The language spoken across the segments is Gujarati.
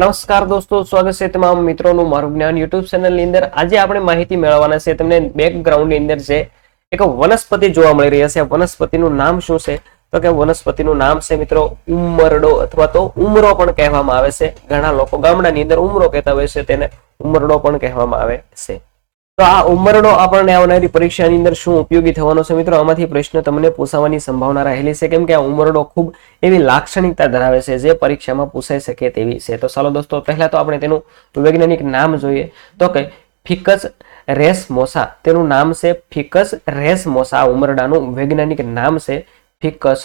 નમસ્કાર દોસ્તો, સ્વાગત છે તમામ મિત્રોનું મારું જ્ઞાન યુટ્યુબ ચેનલની અંદર. આજે આપણે માહિતી મેળવવાના છે. તમને બેકગ્રાઉન્ડની અંદર છે એક વનસ્પતિ જોવા મળી રહી છે વનસ્પતિનું નામ શું છે? તો કે વનસ્પતિનું નામ છે મિત્રો ઉમરડો અથવા તો ઉમરો પણ કહેવામાં આવે છે. ઘણા લોકો ગામડાની અંદર ઉમરો કહેતા હોય છે, તેને ઉમરડો પણ કહેવામાં આવે છે. તો આ ઉંમરનો આપણને આવનારી પરીક્ષાની અંદર શું ઉપયોગી થવાનો છે મિત્રો? આમાંથી પ્રશ્ન તમને પૂછાવાની સંભાવના રહેલી છે. કેમ કે આ ઉંમરનો ખૂબ એવી લાક્ષણિકતા ધરાવે છે જે પરીક્ષામાં પૂછાઈ શકે તેવી છે. તો ચાલો દોસ્તો, પહેલા તો આપણે તેનું વૈજ્ઞાનિક નામ જોઈએ. તો કે ફિકસ રેસ મોસા તેનું નામ છે ફિકસ રેસ મોસા ઉમરડાનું વૈજ્ઞાનિક નામ છે ફિકસ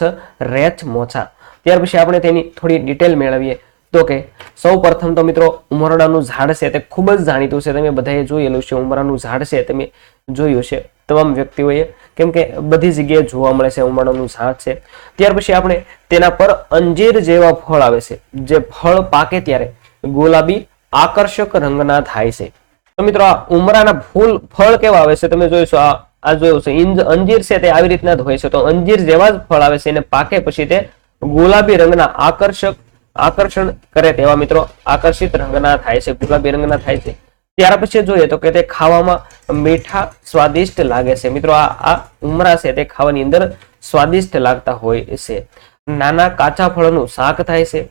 રેચ મોસા ત્યાર પછી આપણે તેની થોડી ડિટેલ મેળવીએ. તો કે સૌ પ્રથમ તો મિત્રો ઉમરડાનું ઝાડ છે તે ખૂબ જ જાણીતું છે. તમે બધાએ જોયેલું છે ઉમરાનું ઝાડ છે તમે જોયું છે. તમામ વ્યક્તિઓએ કેમ કે બધી જગ્યાએ જોવા મળે છે ઉમરડાનું ઝાડ છે. ત્યાર પછી આપણે તેના પર અંજીર જેવા ફળ આવે છે. જે ફળ પાકે ત્યારે ગુલાબી આકર્ષક રંગના થાય છે. તો મિત્રો આ ઉમરાના ફૂલ ફળ કેવા આવે છે? તમે જોઈશો આ આ જોયું છે. અંજીર છે તે આવી રીતના હોય છે. તો અંજીર જેવા જ ફળ આવે છે. એને પાકે પછી તે ગુલાબી રંગના આકર્ષક આકર્ષણ કરે તેવા મિત્રો આકર્ષિત રંગના થાય છે, ગુલાબી રંગના થાય છે. ત્યાર પછી જોઈએ તો કે તે ખાવામાં મીઠા, સ્વાદિષ્ટ લાગે છે. મિત્રો, આ આ ઉમરા છે તે ખાવાની અંદર સ્વાદિષ્ટ લાગતા હોય છે. નાના કાચા ફળનું શાક થાય છે.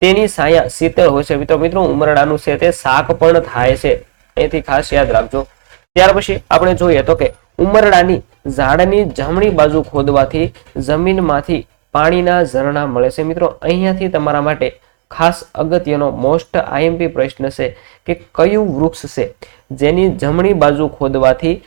તેની સાયા શીતળ હોય છે. મિત્રો મિત્રો, ઉમરડાનું છે તે શાક પણ થાય છે. એથી ખાસ યાદ રાખજો. ત્યાર પછી આપણે જોઈએ તો કે ઉમરડાની ઝાડની જમણી બાજુ ખોદવાથી જમીનમાંથી પાણીના ઝરણા મળે છે. મિત્રો, અહીંયાથી તમારા માટે ખાસ અગત્યનો મોસ્ટ આઈએમપી પ્રશ્ન છે કે કયું વૃક્ષ છે? જેની જમણી બાજુ ખોદવાથી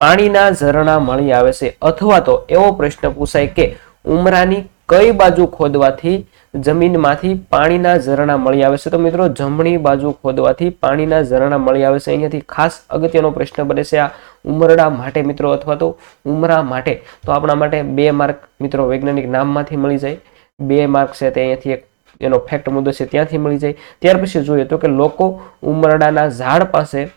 પાણીના ઝરણા મળી આવે છે. અથવા તો એવો પ્રશ્ન પૂછાય કે ઉમરાની કઈ બાજુ ખોદવાથી જમીનમાંથી પાણીના ઝરણા મળી આવે છે. તો મિત્રો, જમણી બાજુ ખોદવાથી પાણીના ઝરણા મળી આવે છે. અહીંયાથી ખાસ અગત્યનો પ્રશ્ન બને છે આ ઉમરડા માટે મિત્રો, અથવા તો ઉમરા માટે. તો આપણા માટે બે માર્ક મિત્રો વૈજ્ઞાનિક નામમાંથી મળી જાય. બે માર્ક છે તે અહીંયાથી એક એનો ફેક્ટ મુદ્દો છે, ત્યાંથી મળી જાય. ત્યાર પછી જોઈએ તો કે લોકો ઉમરડાના ઝાડ પાસે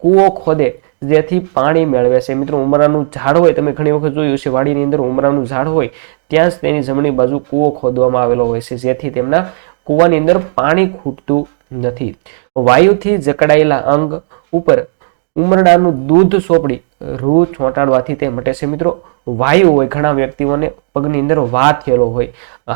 કૂવો ખોદે જેથી પાણી મેળવે છે. મિત્રો, ઉમરાનું ઝાડ હોય, તમે ઘણી વખત જોયું છે વાડીની અંદર ઉમરાનું ઝાડ હોય, ત્યાં જ તેની જમણી બાજુ કૂવો ખોદવામાં આવેલો હોય છે, જેથી તેમના કૂવાની અંદર પાણી ખૂટતું નથી. વાયુથી જકડાયેલા અંગ ઉપર ઉમરડાનું દૂધ સોપડી, રૂ ચોંટાડવાથી તે મટે છે. મિત્રો, વાયુ હોય, ઘણા વ્યક્તિઓને પગની અંદર વા થયેલો હોય,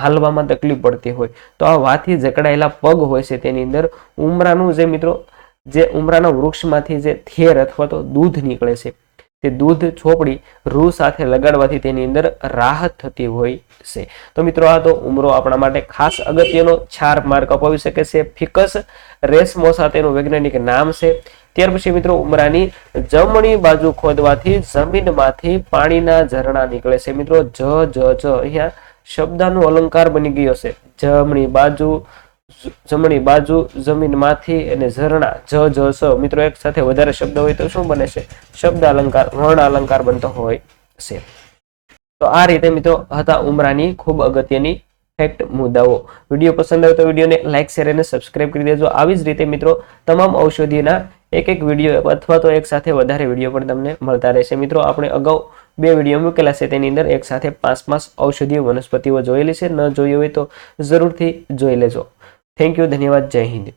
હાલવામાં તકલીફ પડતી હોય, તો આ વાથી જકડાયેલા પગ હોય છે, તેની અંદર ઉમરાનું જે મિત્રો જે ઉમરાના વૃક્ષમાંથી જે થેર અથવા તો દૂધ નીકળે છે, તે દૂધ ચોપડી રૂ સાથે લગાડવાથી તેની અંદર રાહત થતી હોય છે. તો મિત્રો, આ તો ઉમરો આપણા માટે ખાસ અગત્યનો ચાર માર્ક અપાવી શકે છે. ફિકસ રેસમોસા તેનું વૈજ્ઞાનિક નામ છે. ત્યાર પછી મિત્રો, ઉમરાની જમણી બાજુ ખોદવાથી જમીનમાંથી પાણીના ઝરણા નીકળે છે. મિત્રો, જ જ જ અહીંયા શબ્દનો અલંકાર બની ગયો છે. જમણી બાજુ જમણી બાજુ જમીનમાંથી અને ઝરણા, જ જ, સ, મિત્રો એક સાથે વધારે શબ્દ હોય તો શું બને છે? શબ્દ અલંકાર વર્ણ અલંકાર બનતો હોય છે. તો આ રીતે મિત્રો હતા ઉમરાની ખૂબ અગત્યની ફેક્ટ મુદ્દાઓ. વીડિયો પસંદ આવે તો વિડીયોને લાઇક શેર અને સબસ્ક્રાઇબ કરી દેજો. આવી જ રીતે મિત્રો તમામ ઔષધિના એક એક વીડિયો અથવા તો એક સાથે વધારે વીડિયો પણ તમને મળતા રહેશે. મિત્રો આપણે અગાઉ બે વીડિયો મૂકેલા છે. તેની અંદર એક સાથે પાંચ પાંચ ઔષધીય વનસ્પતિઓ જોયેલી છે. ન જોઈ હોય તો જરૂરથી જોઈ લેજો. થેન્ક યુ ધન્યવાદ જય હિન્દ.